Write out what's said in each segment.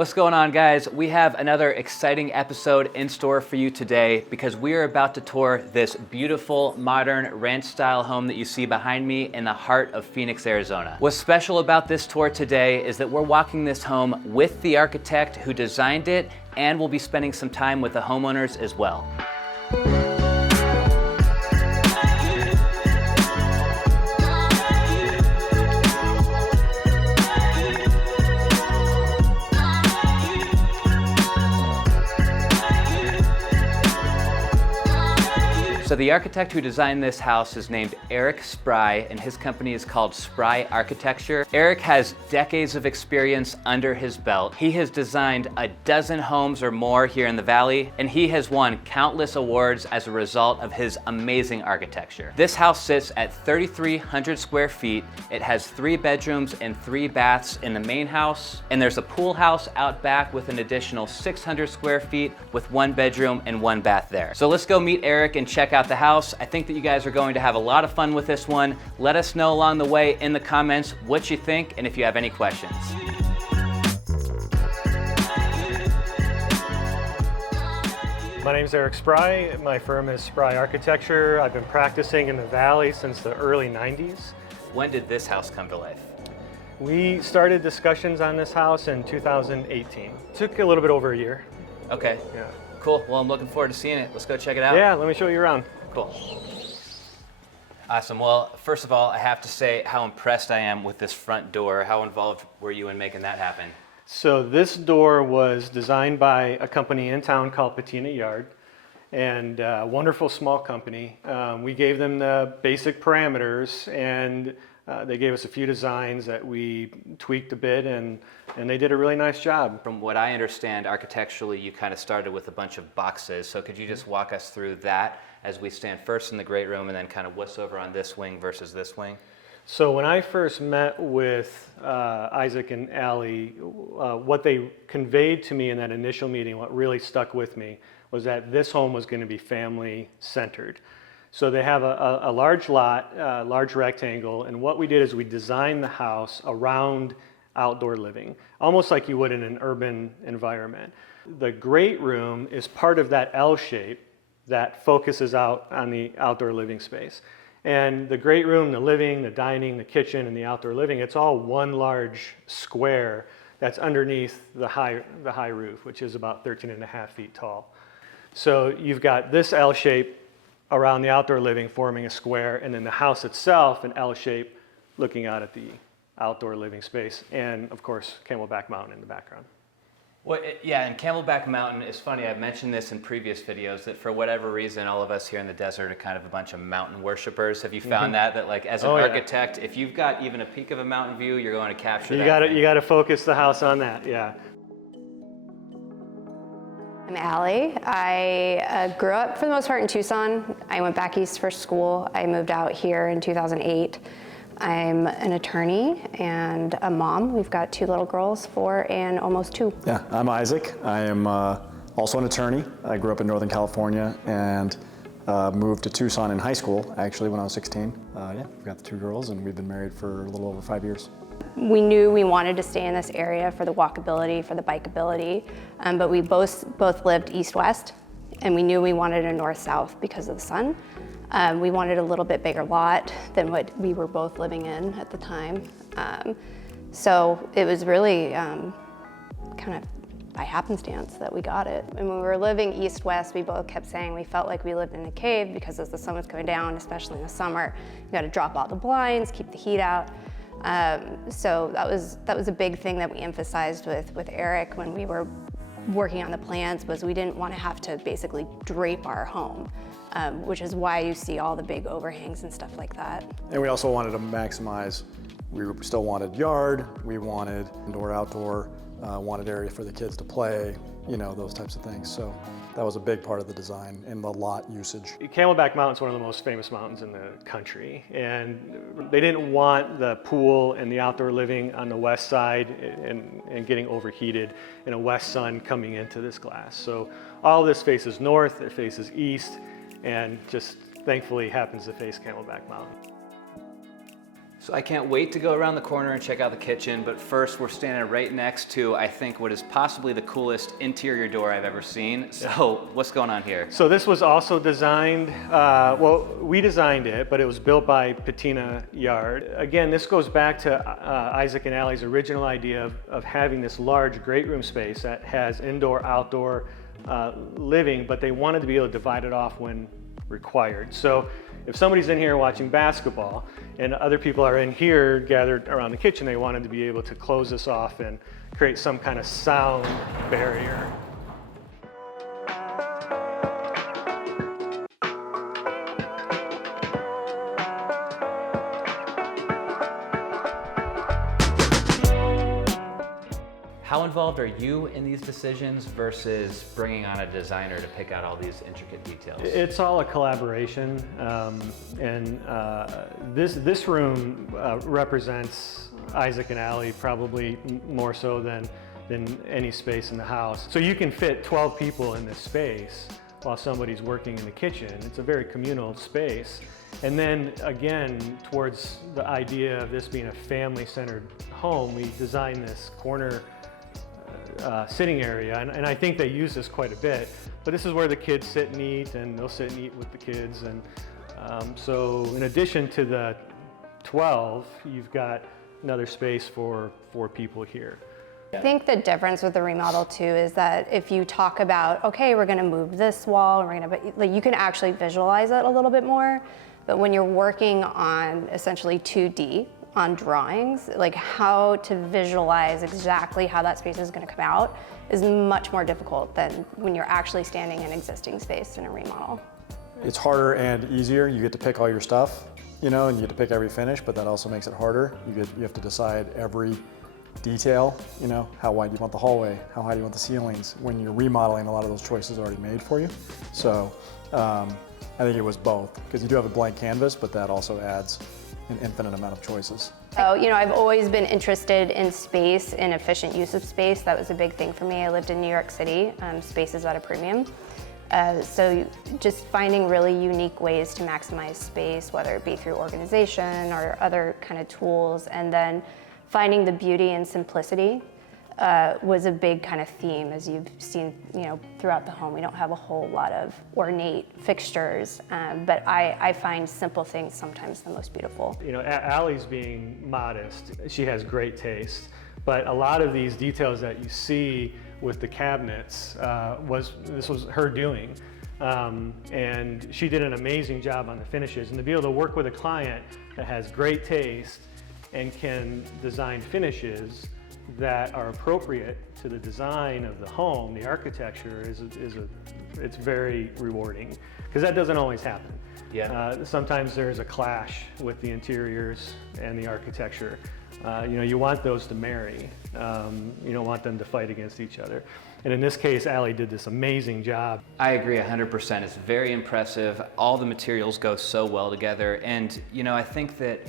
What's going on, guys? We have another exciting episode in store for you today because we are about to tour this beautiful, modern, ranch-style home that you see behind me in the heart of Phoenix, Arizona. What's special about this tour today is that we're walking this home with the architect who designed it, and we'll be spending some time with the homeowners as well. So the architect who designed this house is named Eric Spry, and his company is called Spry Architecture. Eric has decades of experience under his belt. He has designed a dozen homes or more here in the Valley, and he has won countless awards as a result of his amazing architecture. This house sits at 3,300 square feet. It has 3 bedrooms and 3 baths in the main house, and there's a pool house out back with an additional 600 square feet with 1 bedroom and 1 bath there. So let's go meet Eric and check out the house. I think that you guys are going to have a lot of fun with this one. Let us know along the way in the comments what you think and if you have any questions. My name is Eric Spry. My firm is Spry Architecture. I've been practicing in the Valley since the early 90s. When did this house come to life? We started discussions on this house in 2018. Took a little bit over a year. Okay. Yeah. Cool. Well, I'm looking forward to seeing it. Let's go check it out. Yeah, let me show you around. Cool. Awesome. Well, first of all, I have to say how impressed I am with this front door. How involved were you in making that happen? So this door was designed by a company in town called Patina Yard, and a wonderful small company. We gave them the basic parameters, and they gave us a few designs that we tweaked a bit, and they did a really nice job. From what I understand, architecturally, you kind of started with a bunch of boxes. So could you just walk us through that as we stand first in the great room and then kind of what's over on this wing versus this wing? So when I first met with Isaac and Allie, what they conveyed to me in that initial meeting, what really stuck with me, was that this home was going to be family-centered. So they have a large lot, large rectangle, and what we did is we designed the house around outdoor living, almost like you would in an urban environment. The great room is part of that L shape that focuses out on the outdoor living space. And the great room, the living, the dining, the kitchen, and the outdoor living, it's all one large square that's underneath the high roof, which is about 13.5 feet tall. So you've got this L shape around the outdoor living forming a square, and then the house itself an L shape looking out at the outdoor living space, and of course Camelback Mountain in the background. Well, yeah, and Camelback Mountain is funny. I've mentioned this in previous videos that for whatever reason, all of us here in the desert are kind of a bunch of mountain worshipers. Have you found that like as an architect, if you've got even a peek of a mountain view, you're going to capture that? You got to focus the house on that, yeah. I'm Allie. I grew up for the most part in Tucson. I went back east for school. I moved out here in 2008. I'm an attorney and a mom. We've got 2 little girls, 4 and almost 2. Yeah, I'm Isaac. I am also an attorney. I grew up in Northern California and moved to Tucson in high school, actually, when I was 16. Yeah, we've got the 2 girls, and we've been married for a little over 5 years. We knew we wanted to stay in this area for the walkability, for the bikeability, but we both lived east-west, and we knew we wanted a north-south because of the sun. We wanted a little bit bigger lot than what we were both living in at the time. So it was really kind of by happenstance that we got it. And when we were living east-west, we both kept saying we felt like we lived in a cave because as the sun was coming down, especially in the summer, you got to drop all the blinds, keep the heat out. So that was a big thing that we emphasized with Eric when we were working on the plans, was we didn't want to have to basically drape our home, which is why you see all the big overhangs and stuff like that. And we also wanted to maximize, we still wanted yard, we wanted indoor, outdoor, wanted area for the kids to play, you know, those types of things. So that was a big part of the design and the lot usage. Camelback Mountain is one of the most famous mountains in the country, and they didn't want the pool and the outdoor living on the west side and getting overheated in a west sun coming into this glass. So all this faces north, it faces east, and just thankfully happens to face Camelback Mountain. So I can't wait to go around the corner and check out the kitchen, but first we're standing right next to, I think, what is possibly the coolest interior door I've ever seen. So what's going on here? So this was also designed, well, we designed it, but it was built by Patina Yard. Again, this goes back to Isaac and Allie's original idea of having this large great room space that has indoor, outdoor living, but they wanted to be able to divide it off when required. So if somebody's in here watching basketball and other people are in here gathered around the kitchen, they wanted to be able to close this off and create some kind of sound barrier. How involved are you in these decisions versus bringing on a designer to pick out all these intricate details? It's all a collaboration, this room represents Isaac and Allie probably more so than any space in the house. So you can fit 12 people in this space while somebody's working in the kitchen. It's a very communal space. And then again, towards the idea of this being a family-centered home, we designed this corner sitting area, and I think they use this quite a bit, but this is where the kids sit and eat, and they'll sit and eat with the kids. And so in addition to the 12, you've got another space for 4 people here. I think the difference with the remodel too is that if you talk about, okay, we're gonna move this wall, and we're gonna, like, you can actually visualize it a little bit more, but when you're working on essentially 2D, on drawings, like how to visualize exactly how that space is going to come out is much more difficult than when you're actually standing in existing space in a remodel. It's harder and easier. You get to pick all your stuff, you know, and you get to pick every finish, but that also makes it harder. You have to decide every detail, you know, how wide do you want the hallway, how high do you want the ceilings. When you're remodeling, a lot of those choices are already made for you. So I think it was both, because you do have a blank canvas, but that also adds an infinite amount of choices. So, you know, I've always been interested in space and efficient use of space. That was a big thing for me. I lived in New York City. Space is at a premium. So just finding really unique ways to maximize space, whether it be through organization or other kind of tools, and then finding the beauty and simplicity was a big kind of theme, as you've seen, you know, throughout the home. We don't have a whole lot of ornate fixtures, but I find simple things sometimes the most beautiful. You know, Allie's being modest. She has great taste, but a lot of these details that you see with the cabinets this was her doing, and she did an amazing job on the finishes. And to be able to work with a client that has great taste and can design finishes that are appropriate to the design of the home, the architecture, it's very rewarding, because that doesn't always happen. Yeah. Sometimes there's a clash with the interiors and the architecture. You know, you want those to marry. You don't want them to fight against each other. And in this case, Allie did this amazing job. I agree 100%. It's very impressive. All the materials go so well together. And, you know, I think that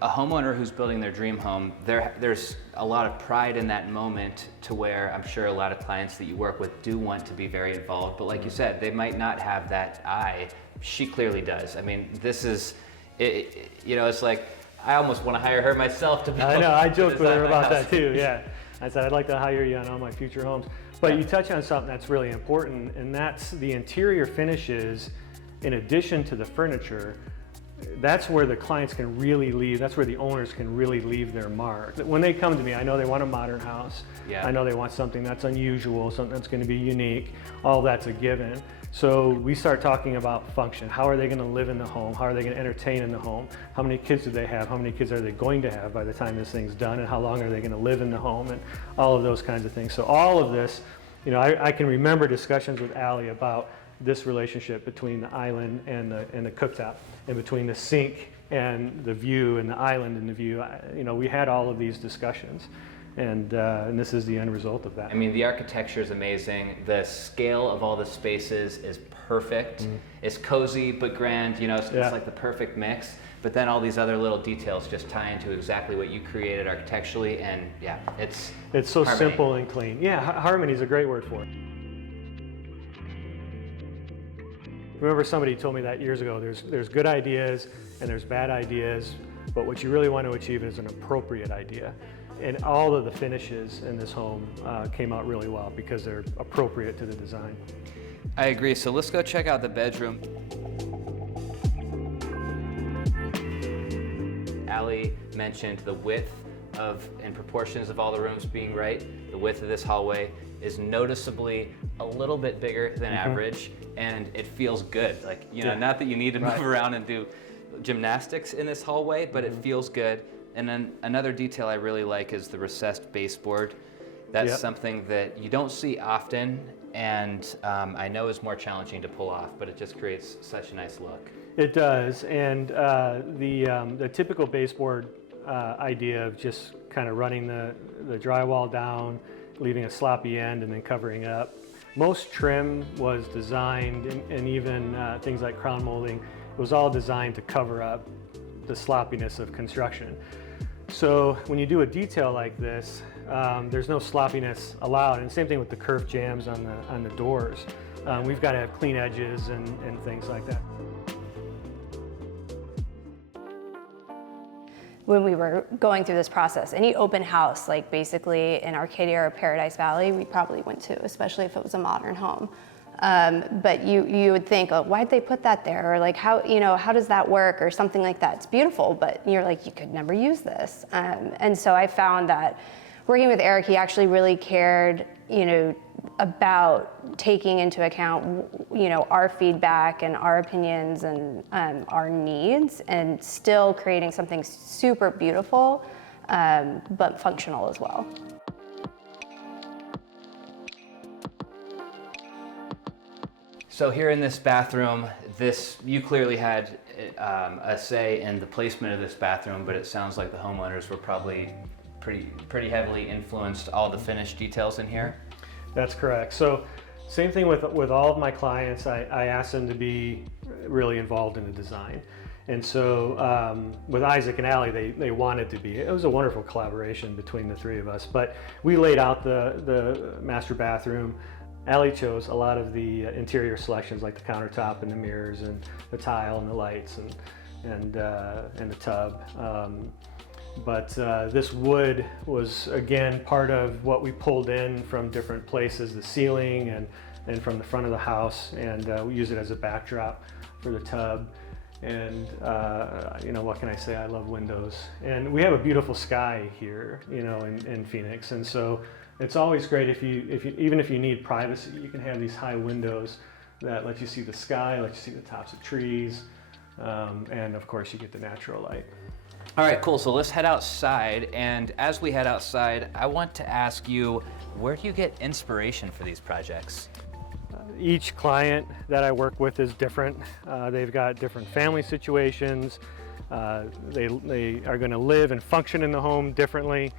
a homeowner who's building their dream home, there's a lot of pride in that moment, to where I'm sure a lot of clients that you work with do want to be very involved, but like you said, they might not have that eye. She clearly does. I mean, this is, you know, it's like, I almost want to hire her myself to be. I know, I joked with her about that too, yeah. I said, I'd like to hire you on all my future homes. But you touch on something that's really important, and that's the interior finishes, in addition to the furniture. That's where the clients can really leave, that's where the owners can really leave their mark. When they come to me, I know they want a modern house. Yeah. I know they want something that's unusual, something that's going to be unique. All that's a given. So we start talking about function. How are they going to live in the home? How are they going to entertain in the home? How many kids do they have? How many kids are they going to have by the time this thing's done? And how long are they going to live in the home? And all of those kinds of things. So all of this, you know, I can remember discussions with Allie about this relationship between the island and the cooktop, and between the sink and the view, and the island and the view. You know, we had all of these discussions, and this is the end result of that. I mean, the architecture is amazing. The scale of all the spaces is perfect. Mm-hmm. It's cozy but grand, you know, it's like the perfect mix. But then all these other little details just tie into exactly what you created architecturally, and yeah, it's so harmony. Simple and clean. Yeah, harmony is a great word for it. Remember, somebody told me that years ago, there's good ideas and there's bad ideas, but what you really want to achieve is an appropriate idea. And all of the finishes in this home came out really well because they're appropriate to the design. I agree. So let's go check out the bedroom. Allie mentioned the width and proportions of all the rooms being right. The width of this hallway is noticeably a little bit bigger than average, and it feels good. Like, you know, not that you need to move around and do gymnastics in this hallway, but it feels good. And then another detail I really like is the recessed baseboard. That's something that you don't see often, and I know is more challenging to pull off, but it just creates such a nice look. It does, and the typical baseboard idea of just kind of running the drywall down, leaving a sloppy end, and then covering up. Most trim was designed, and even things like crown molding, it was all designed to cover up the sloppiness of construction. So when you do a detail like this, there's no sloppiness allowed, and same thing with the curved jambs on the doors. We've got to have clean edges and things like that. When we were going through this process, any open house, like basically in Arcadia or Paradise Valley, we probably went to, especially if it was a modern home. But you would think, oh, why'd they put that there? Or like, how does that work? Or something like that. It's beautiful, but you're like, you could never use this. And so I found that working with Eric, he actually really cared, about taking into account, our feedback and our opinions and our needs, and still creating something super beautiful, but functional as well. So here in this bathroom, you clearly had a say in the placement of this bathroom, but it sounds like the homeowners were probably pretty heavily influenced all the finished details in here. That's correct. So same thing with all of my clients, I asked them to be really involved in the design. And so with Isaac and Allie, they wanted to be. It was a wonderful collaboration between the three of us. But we laid out the master bathroom. Allie chose a lot of the interior selections, like the countertop and the mirrors and the tile and the lights and the tub. But this wood was, again, part of what we pulled in from different places, the ceiling and from the front of the house, and we use it as a backdrop for the tub. And what can I say? I love windows. And we have a beautiful sky here, in Phoenix. And so it's always great even if you need privacy, you can have these high windows that let you see the sky, let you see the tops of trees, and of course you get the natural light. All right, cool. So let's head outside. And as we head outside, I want to ask you, where do you get inspiration for these projects? Each client that I work with is different. They've got different family situations. They are going to live and function in the home differently.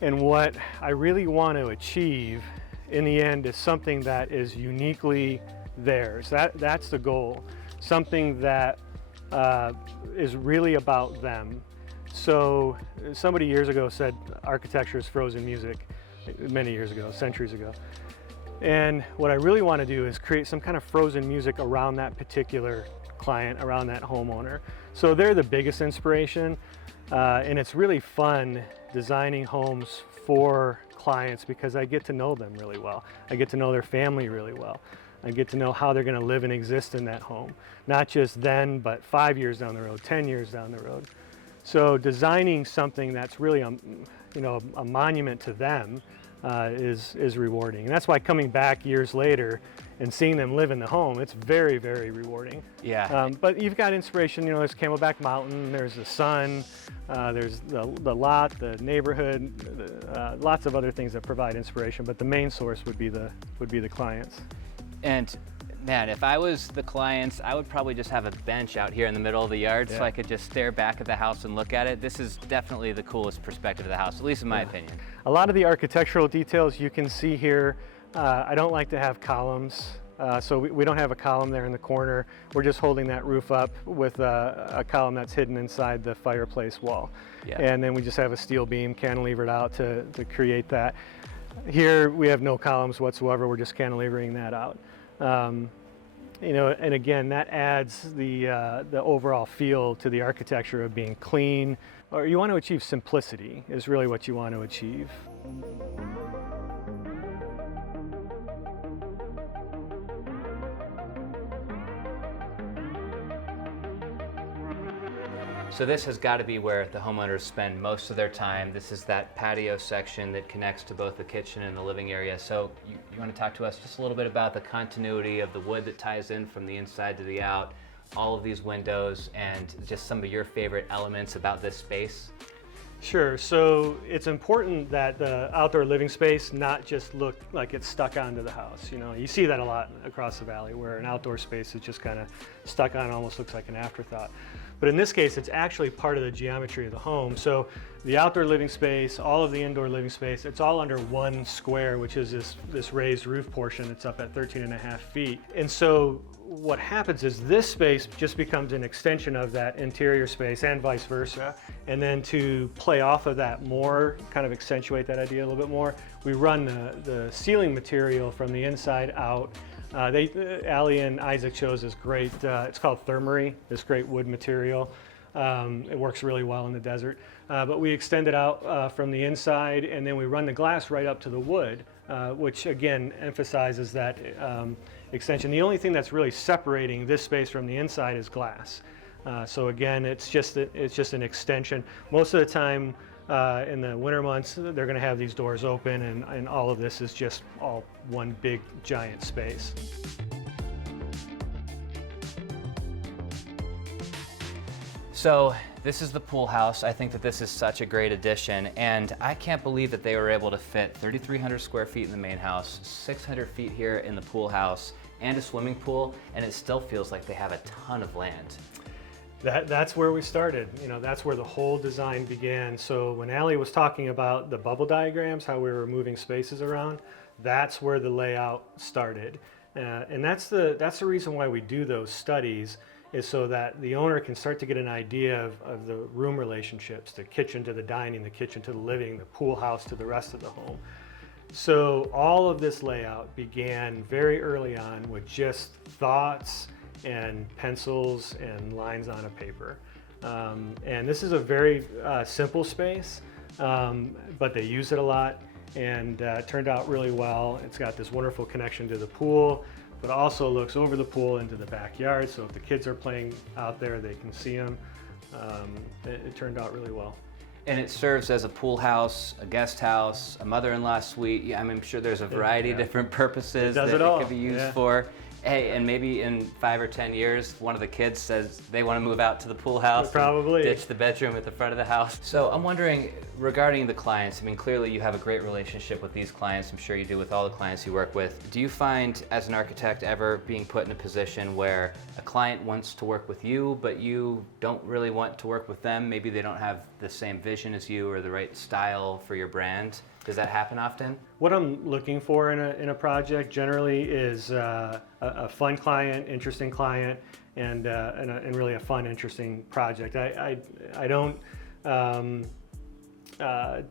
And what I really want to achieve in the end is something that is uniquely theirs. That's the goal. Something that is really about them. So somebody years ago said architecture is frozen music, many years ago, centuries ago. And what I really want to do is create some kind of frozen music around that particular client, around that homeowner. So they're the biggest inspiration, and it's really fun designing homes for clients because I get to know them really well. I get to know their family really well. I get to know how they're going to live and exist in that home, not just then, but 5 years down the road, 10 years down the road. So designing something that's really a monument to them is rewarding. And that's why coming back years later and seeing them live in the home, it's very, very rewarding. Yeah. But you've got inspiration, there's Camelback Mountain, there's the sun, there's the lot, the neighborhood, lots of other things that provide inspiration, but the main source would be the clients. And man, if I was the clients, I would probably just have a bench out here in the middle of the yard so I could just stare back at the house and look at it. This is definitely the coolest perspective of the house, at least in my opinion. A lot of the architectural details you can see here, I don't like to have columns. So we don't have a column there in the corner. We're just holding that roof up with a column that's hidden inside the fireplace wall. Yeah. And then we just have a steel beam cantilevered out to create that. Here we have no columns whatsoever. We're just cantilevering that out. You know, and again, that adds the overall feel to the architecture of being clean, or you want to achieve simplicity is really what you want to achieve. So this has got to be where the homeowners spend most of their time. This is that patio section that connects to both the kitchen and the living area. So you want to talk to us just a little bit about the continuity of the wood that ties in from the inside to the out, all of these windows, and just some of your favorite elements about this space? Sure. So it's important that the outdoor living space not just look like it's stuck onto the house. You know, you see that a lot across the valley where an outdoor space is just kind of stuck on, almost looks like an afterthought. But in this case, it's actually part of the geometry of the home. So the outdoor living space, all of the indoor living space, it's all under one square, which is this raised roof portion. It's up at 13.5 feet. And so what happens is this space just becomes an extension of that interior space and vice versa. And then to play off of that more, kind of accentuate that idea a little bit more, we run the ceiling material from the inside out. Allie and Isaac chose this great, it's called Thermery, this great wood material. It works really well in the desert. But we extend it out from the inside, and then we run the glass right up to the wood, which again emphasizes that extension. The only thing that's really separating this space from the inside is glass. So again, it's just an extension. Most of the time in the winter months, they're going to have these doors open, and all of this is just all one big giant space. So this is the pool house. I think that this is such a great addition, and I can't believe that they were able to fit 3,300 square feet in the main house, 600 feet here in the pool house, and a swimming pool, and it still feels like they have a ton of land. That's where we started. You know, that's where the whole design began. So when Allie was talking about the bubble diagrams, how we were moving spaces around, that's where the layout started. And that's the reason why we do those studies, is so that the owner can start to get an idea of the room relationships, the kitchen to the dining, the kitchen to the living, the pool house to the rest of the home. So all of this layout began very early on with just thoughts and pencils and lines on a paper. And this is a very simple space, but they use it a lot, and it turned out really well. It's got this wonderful connection to the pool, but also looks over the pool into the backyard, so if the kids are playing out there, they can see them. It turned out really well. And it serves as a pool house, a guest house, a mother-in-law suite. Yeah, I'm sure there's a variety of different purposes that it could be used for. Hey, and maybe in 5 or 10 years, one of the kids says they want to move out to the pool house, probably ditch the bedroom at the front of the house. So I'm wondering, regarding the clients, I mean, clearly you have a great relationship with these clients. I'm sure you do with all the clients you work with. Do you find, as an architect, ever being put in a position where a client wants to work with you, but you don't really want to work with them? Maybe they don't have the same vision as you or the right style for your brand. Does that happen often? What I'm looking for in a project generally is a fun client, interesting client, and really a fun, interesting project. I don't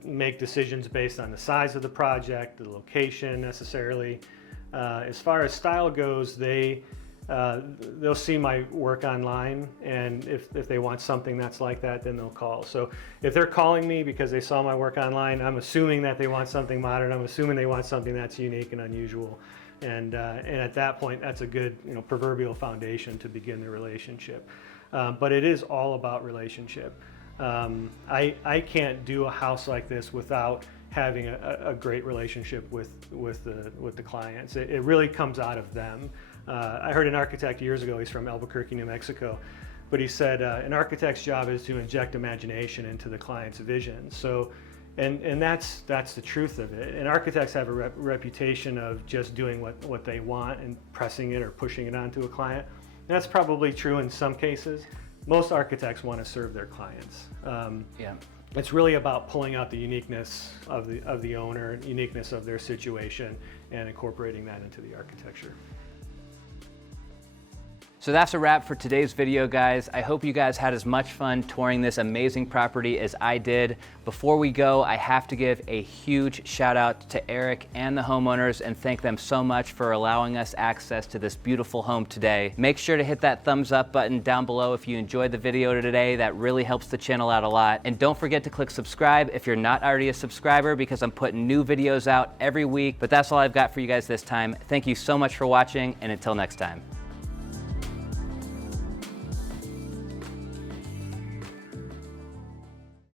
make decisions based on the size of the project, the location necessarily. As far as style goes, they'll see my work online, and if they want something that's like that, then they'll call. So if they're calling me because they saw my work online, I'm assuming that they want something modern. I'm assuming they want something that's unique and unusual. And at that point, that's a good, proverbial foundation to begin the relationship. But it is all about relationship. I can't do a house like this without having a great relationship with the clients. It really comes out of them. I heard an architect years ago, he's from Albuquerque, New Mexico, but he said an architect's job is to inject imagination into the client's vision. So, and that's the truth of it. And architects have a reputation of just doing what they want and pressing it or pushing it onto a client. And that's probably true in some cases. Most architects want to serve their clients. It's really about pulling out the uniqueness of the owner, uniqueness of their situation, and incorporating that into the architecture. So that's a wrap for today's video, guys. I hope you guys had as much fun touring this amazing property as I did. Before we go, I have to give a huge shout out to Eric and the homeowners and thank them so much for allowing us access to this beautiful home today. Make sure to hit that thumbs up button down below if you enjoyed the video today. That really helps the channel out a lot. And don't forget to click subscribe if you're not already a subscriber, because I'm putting new videos out every week. But that's all I've got for you guys this time. Thank you so much for watching, and until next time.